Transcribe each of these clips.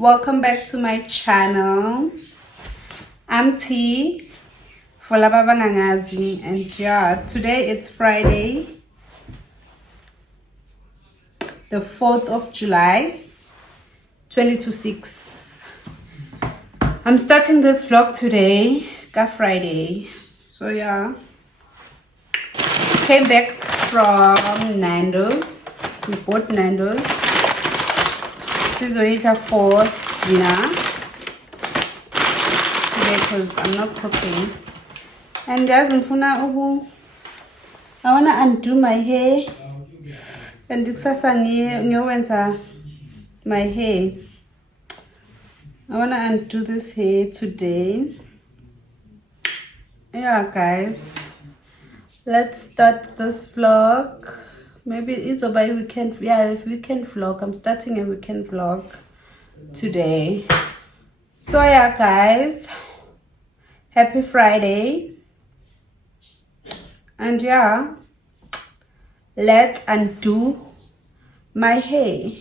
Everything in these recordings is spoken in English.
Welcome back to my channel. I'm T for Lababa Nangazi, and yeah, today it's Friday, the 4th of July 2026. I'm starting this vlog today, Friday. So yeah, came back from Nando's. We bought Nando's. This is Oisha for dinner today because I'm not cooking. And guys, I wanna undo my hair. And my hair. I wanna undo this hair today. Yeah, guys. Let's start this vlog. Maybe it's over a weekend. Yeah, weekend vlog. I'm starting a weekend vlog today. So yeah, guys. Happy Friday. And yeah, let's undo my hair.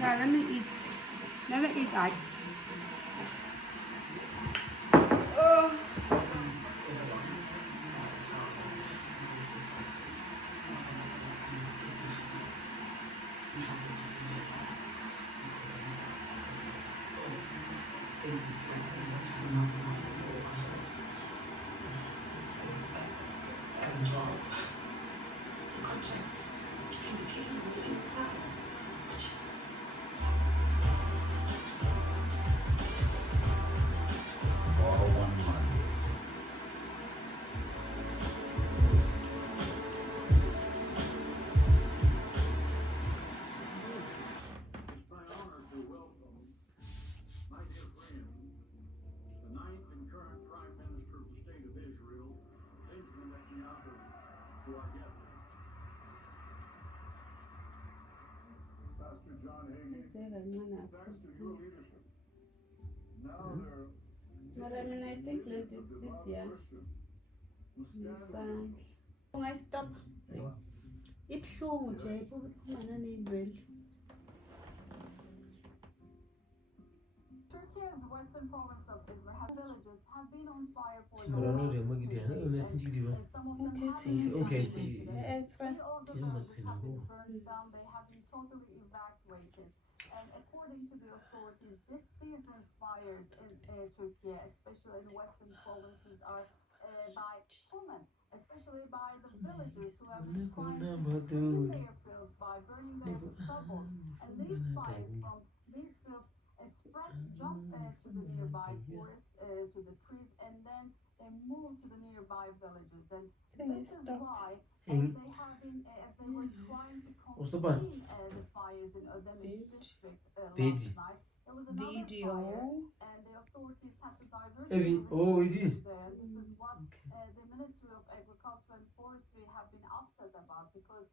Yeah, let me eat. Let me eat that. Oh. But I mean, I think let it this year. I stop. Ibuhlungu nje iphumana ney'ndwele. Turkey's western province of Izmir has villages have been on fire for the last 2 days, and some of them have been evacuated. Many of the villages have been burned down. They have been totally evacuated. And according to the authorities, this season's fires in Turkey, especially in western provinces, are by women, especially by the villagers who have been trying to clean their fields by burning their stubble. And these fires from these fields spread, jump to the nearby forest, to the trees, and then they move to the nearby villages. And this is why, as they were trying to contain the fires in Ödemiş district last night, there was another fire, and the authorities had to divert the resources there. And this is what the Ministry of Agriculture and Forestry have been upset about, because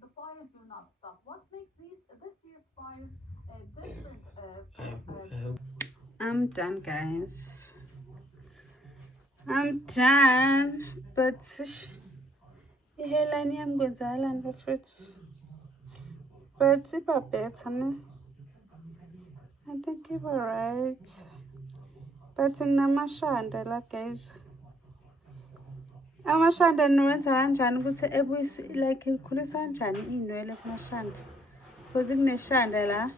the fires do not stop. What makes this year's fires different? I'm done, guys. I'm done. But ihairline yami kwenzakalani bafethu? But iba better, ne? I think iba right. But nginamashanda la, guys. Amashanda niwenza kanjani ukuthi ebuyisi like ikhulisa kanjani iy'nwele kumashanda? Because kuneshanda la,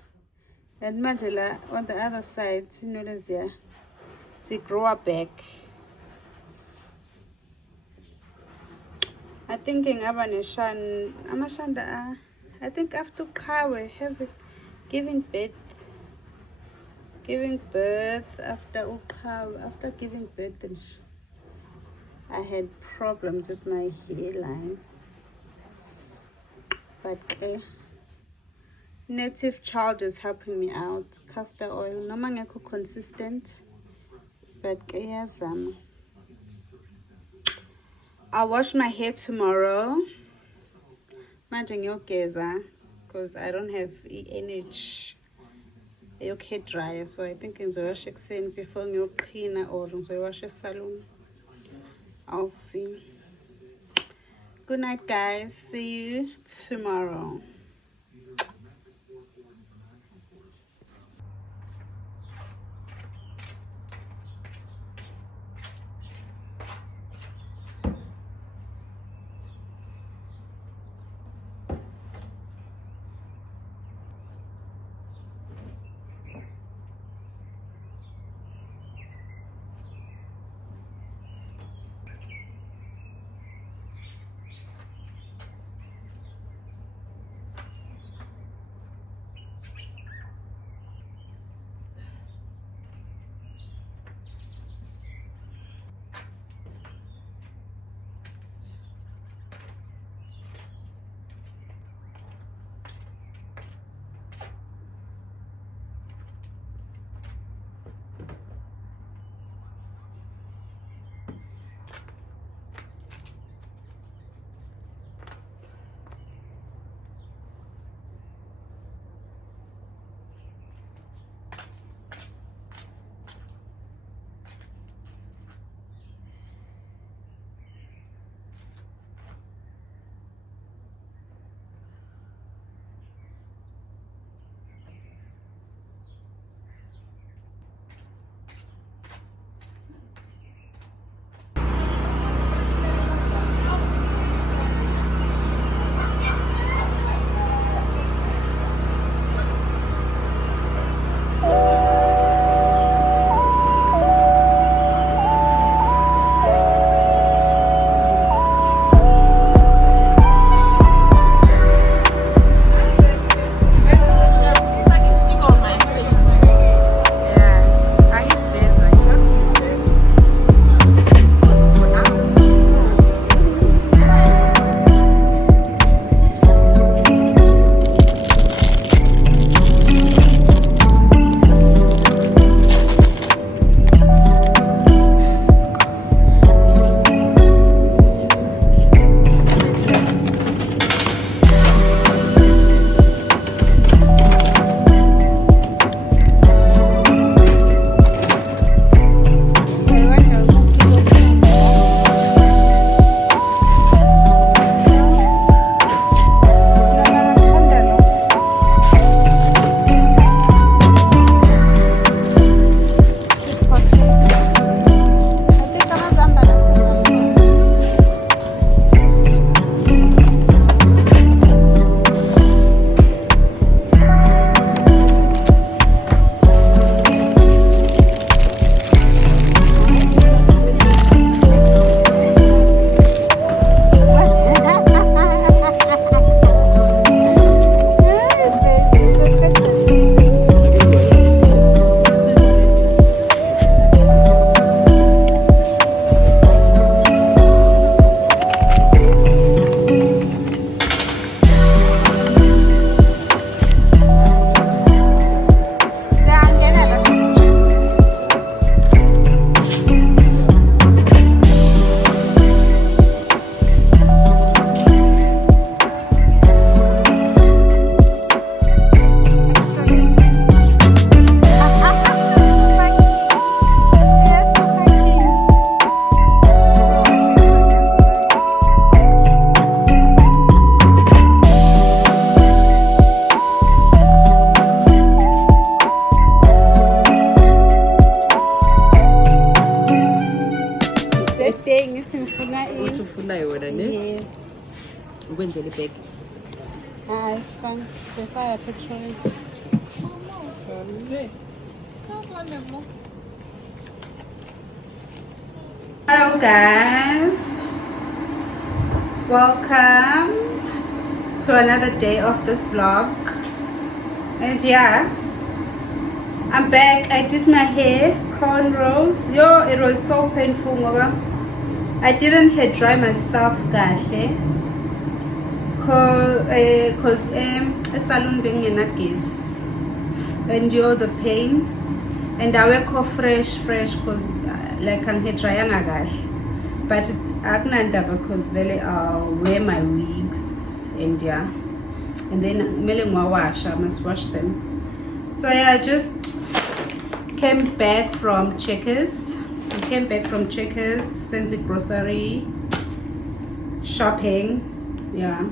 and manje la on the other side iy'nwele zigrow back. I think ngabaneshan amashanda I think after Kawe having giving birth after Uqhawe, after giving birth I had problems with my hairline, but native child is helping me out. Castor oil noma ngekho consistent, but iyazama. I'll wash my hair tomorrow. Manje ngiyogeza because I don't have energy. Okay, dryer, so I think ngizowash ekuseni before ngiyoqhina or ngizowash esalon. I'll see. Good night, guys. See you tomorrow. Ukwenzela ibhegi. It's fine. The fire petrol. Sorry. Hello guys. Welcome to another day of this vlog. And yeah, I'm back. I did my hair, cornrows. Yo, it was so painful, ngoba I didn't hair dry myself kahle. Cause salon being in a case. Endure the pain. And I wake up fresh cause like I'm hair drying kahle. But akunanda because vele wear my wigs and yeah, and then mele wash, I must wash them. So yeah, I just came back from Checkers. Since the grocery shopping. Yeah,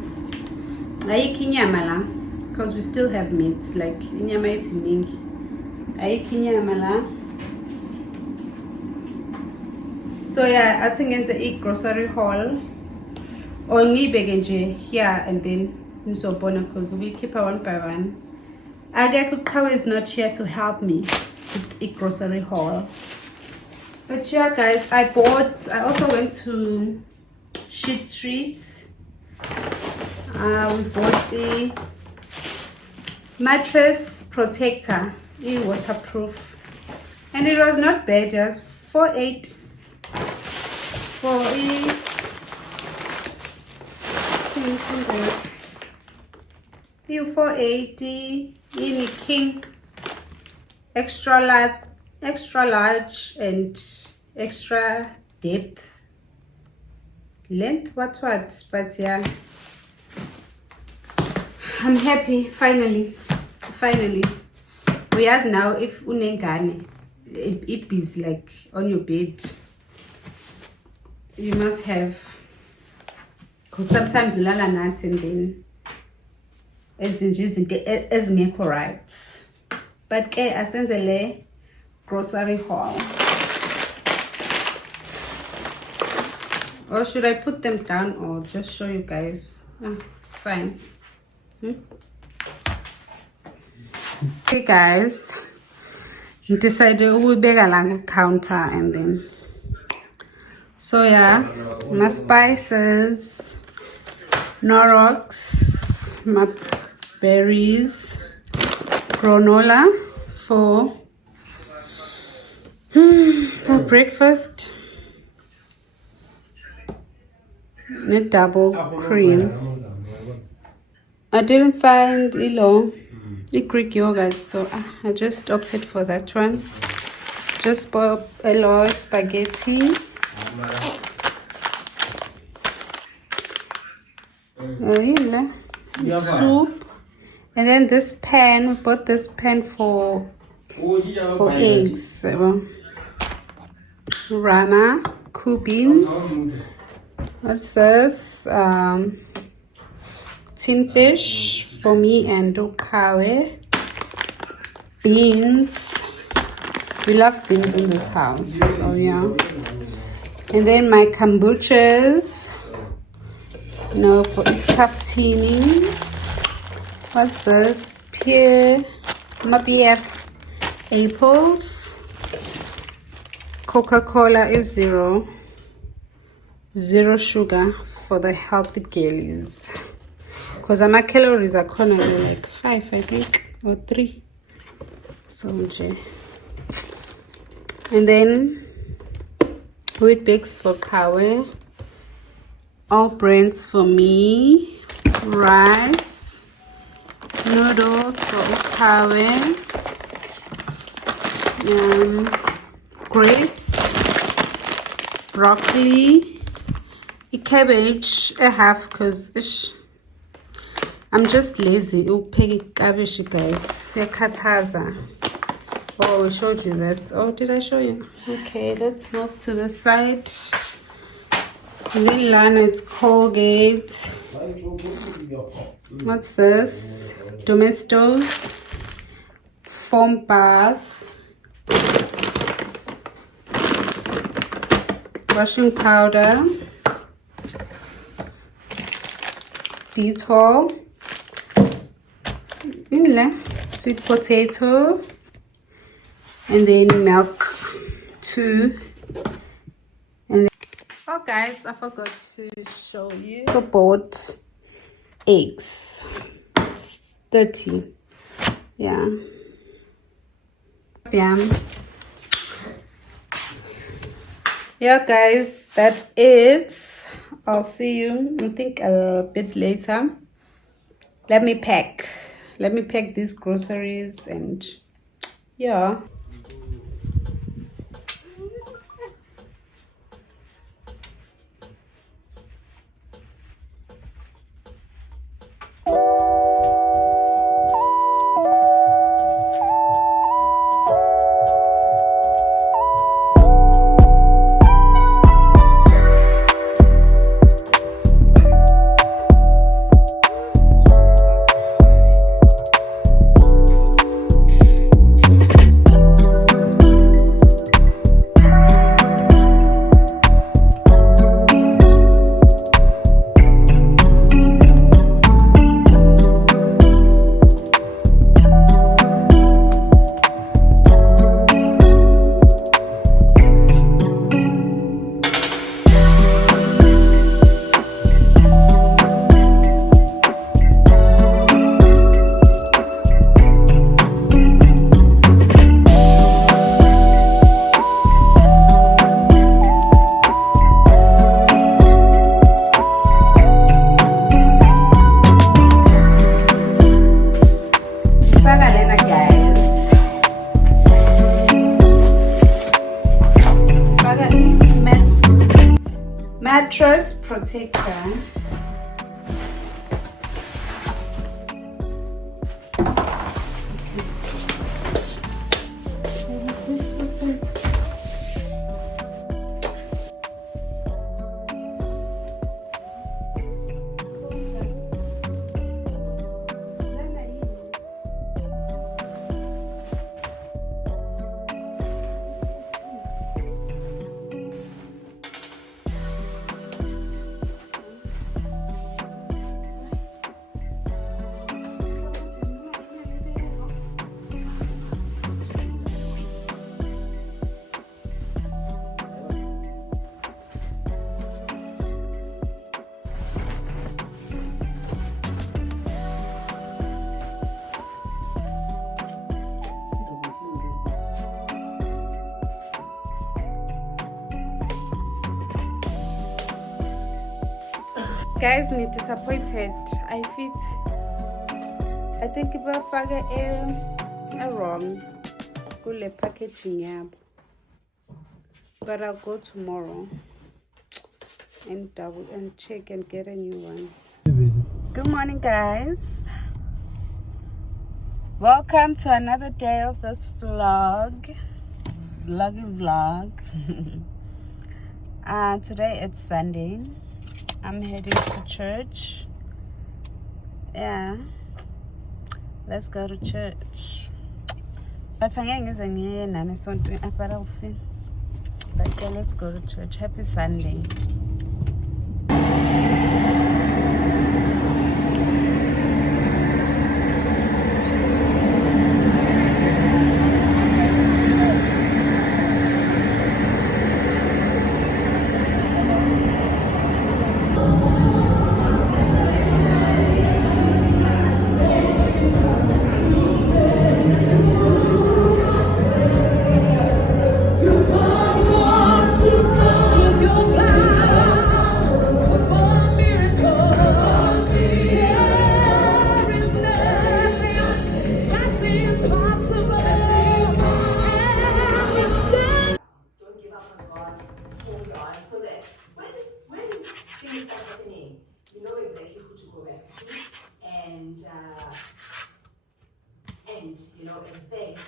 ayikho inyama la because we still have meat, like inyama yethu iningi. Ayikho inyama la. So yeah, I think it's a grocery haul. Or nje here and then nizobona because we keep her one by one. Agekuqhawe is not here to help me with a grocery haul. But yeah guys, I also went to Sheet Street. We bought a mattress protector, waterproof. And it was not bad, just $4.80 for $4.80 in a king, extra large and extra depth, length, what, but yeah, I'm happy. Finally we ask now if unengane it is like on your bed, you must have, because sometimes you lala nuts and then it's ezingekho right. But ke asenzele grocery haul. Or should I put them down or just show you guys? It's fine. Okay guys, decided to be a counter and then. So yeah, my spices, Norox, my berries, granola for breakfast, and double cream. I didn't find the Greek yogurt, so I just opted for that one. Just bought a spaghetti. Soup, and then this pan, we bought this pan for eggs. Rama, beans. What's this? Tin fish for me and Dukawe. Beans. We love beans in this house, so yeah. And then my kombuchas. No, for iskaftini. What's this? Pear, apples. Coca-Cola is zero sugar for the healthy girlies. Because my calories are currently like 5, I think, or 3. So, and then wheat bix for Kawe. All brands for me. Rice, noodles for Ukawe, grapes, broccoli, a cabbage, a half, because I'm just lazy. Upegi cabbage, guys. Kataza. Oh, we showed you this. Oh, did I show you? Okay, let's move to the side. Lilana, it's Colgate. What's this? Domestos. Foam bath. Washing powder. Dettol. Sweet potato. And then milk. 2. And then, oh guys, I forgot to show you. So bought eggs. It's 30. Yeah. Yeah, guys, that's it. I'll see you, I think, a bit later. Let me pack these groceries and yeah. Mattress protector. Guys, me disappointed. I think if I forget a wrong good packaging yabo. But I'll go tomorrow and double and check and get a new one. Good morning, guys. Welcome to another day of this vlog. Today it's Sunday. I'm heading to church. Yeah, let's go to church. But again, is but I'll see. But yeah, let's go to church. Happy Sunday.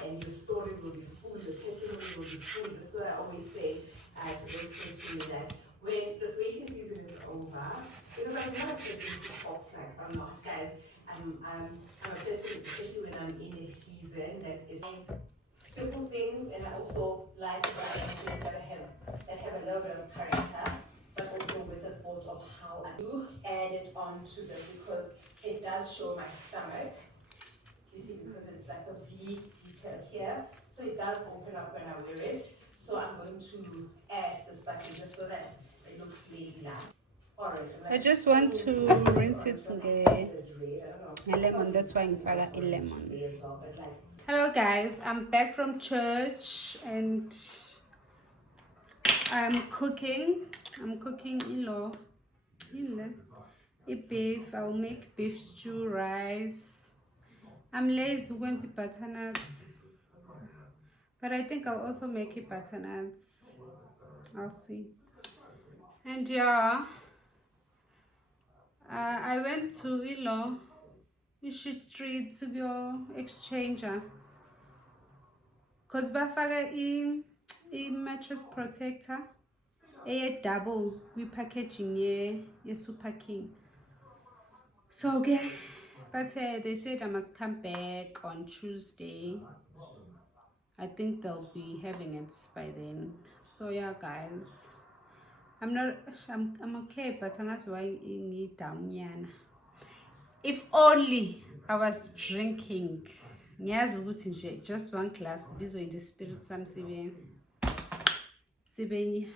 And your story will be full, your testimony will be full. This is what I always say to those close to me, that when this waiting season is over, because I'm not a person who talks like I'm not, guys. I'm a person, especially when I'm in a season that is simple things, and I also like things that have a little bit of character, but also with the thought of how I do add it on to this, because it does show my stomach. You see, because it's like a V detail here, so it does open up when I wear it. So I'm going to add this button just so that It looks maybe black. Alright, I just want to rinse it lemon. That's why I'm a lemon. Hello guys, I'm back from church and I'm cooking beef. I'll make beef stew, rice. I'm lazy when the butternuts, but I think I'll also make it butternuts. I'll see. And yeah, I went to Ishit Street to go exchanger because bafaka a mattress protector a double with packaging ye Super King. So okay, but they said I must come back on Tuesday. I think they'll be having it by then. So yeah guys, I'm okay, but that's why I need down. If only I was drinking just one glass bizwa in the spirit some sibe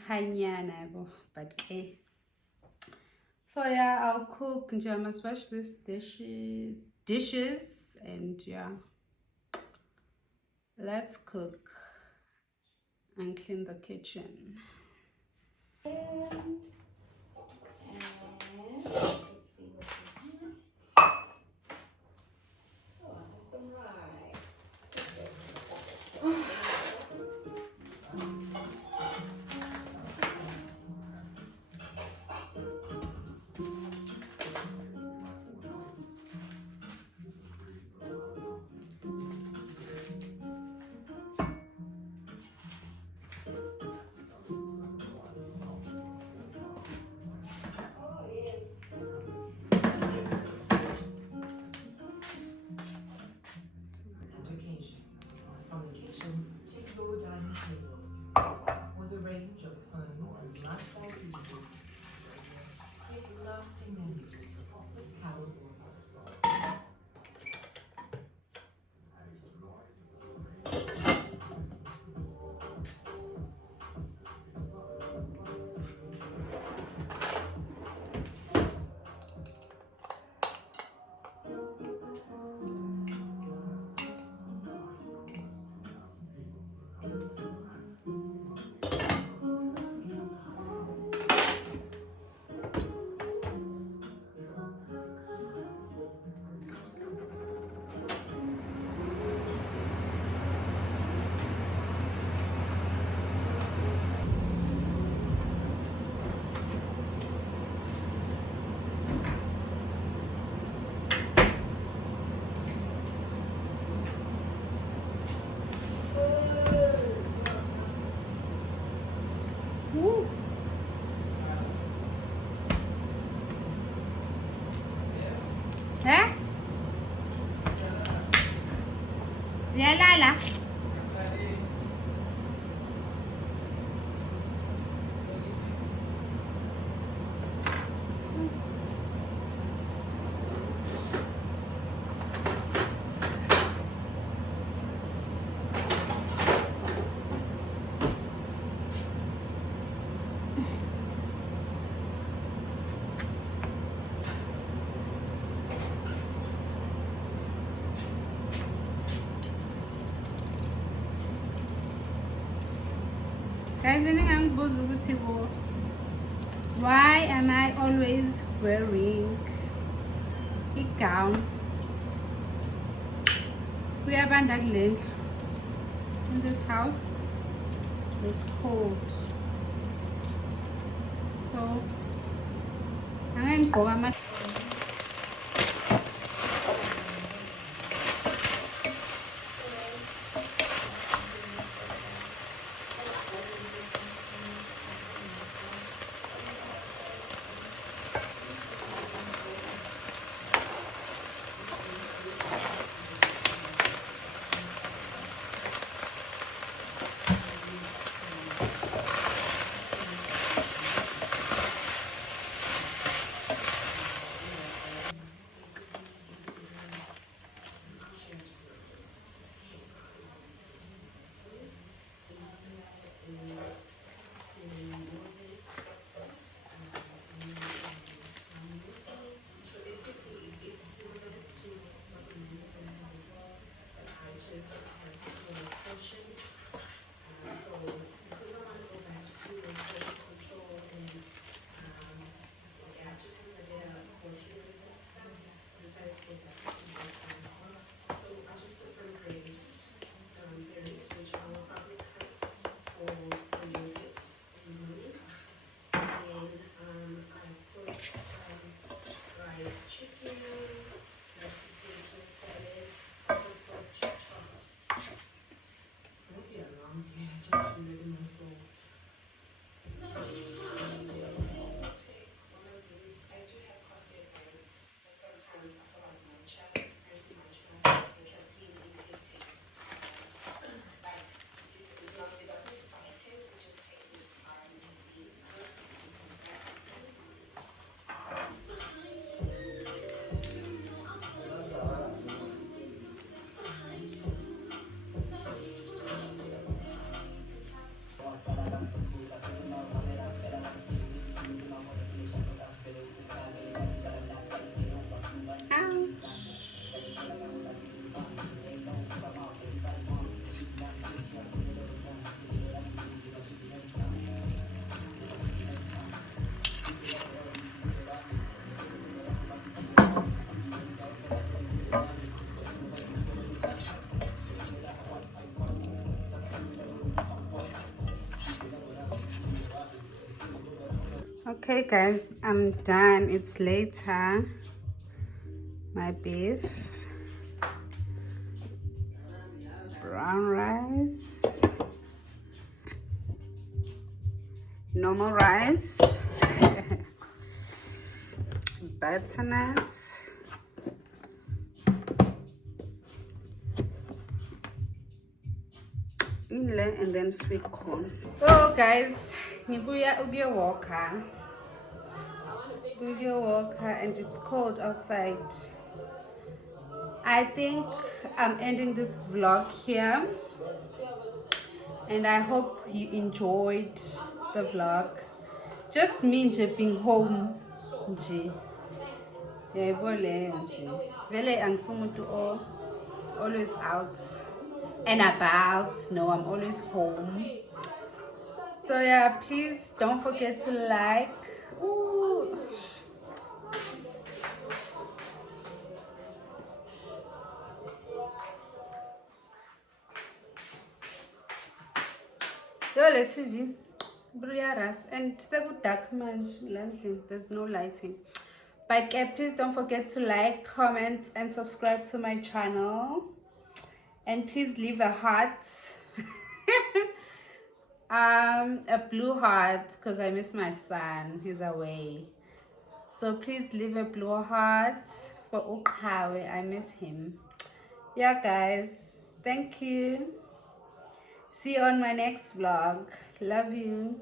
hanyana, but okay. So yeah, I'll cook. I must wash this dishes and yeah, let's cook and clean the kitchen. With a range of home and lifestyle pieces, take lasting memories with Carol Boys. Huh? Yalala. Guys, why am I always wearing a gown? We have length in this house. It's cold. So I'm going to go. Okay guys, I'm done. It's later. My beef, brown rice, normal rice, butternut, inle, and then sweet corn. So guys, ngibuya ukuyowoka. And it's cold outside. I think I'm ending this vlog here, and I hope you enjoyed the vlog. Just me nje being home nje. Yebo leyo nje. Vele angisumuntu always out and about. No, I'm always home. So yeah, please don't forget to like. Ooh. Yo, let's see. And dark man, there's no lighting. But please don't forget to like, comment, and subscribe to my channel. And please leave a heart. A blue heart, because I miss my son. He's away. So please leave a blue heart for Uqhawe. I miss him. Yeah, guys. Thank you. See you on my next vlog. Love you.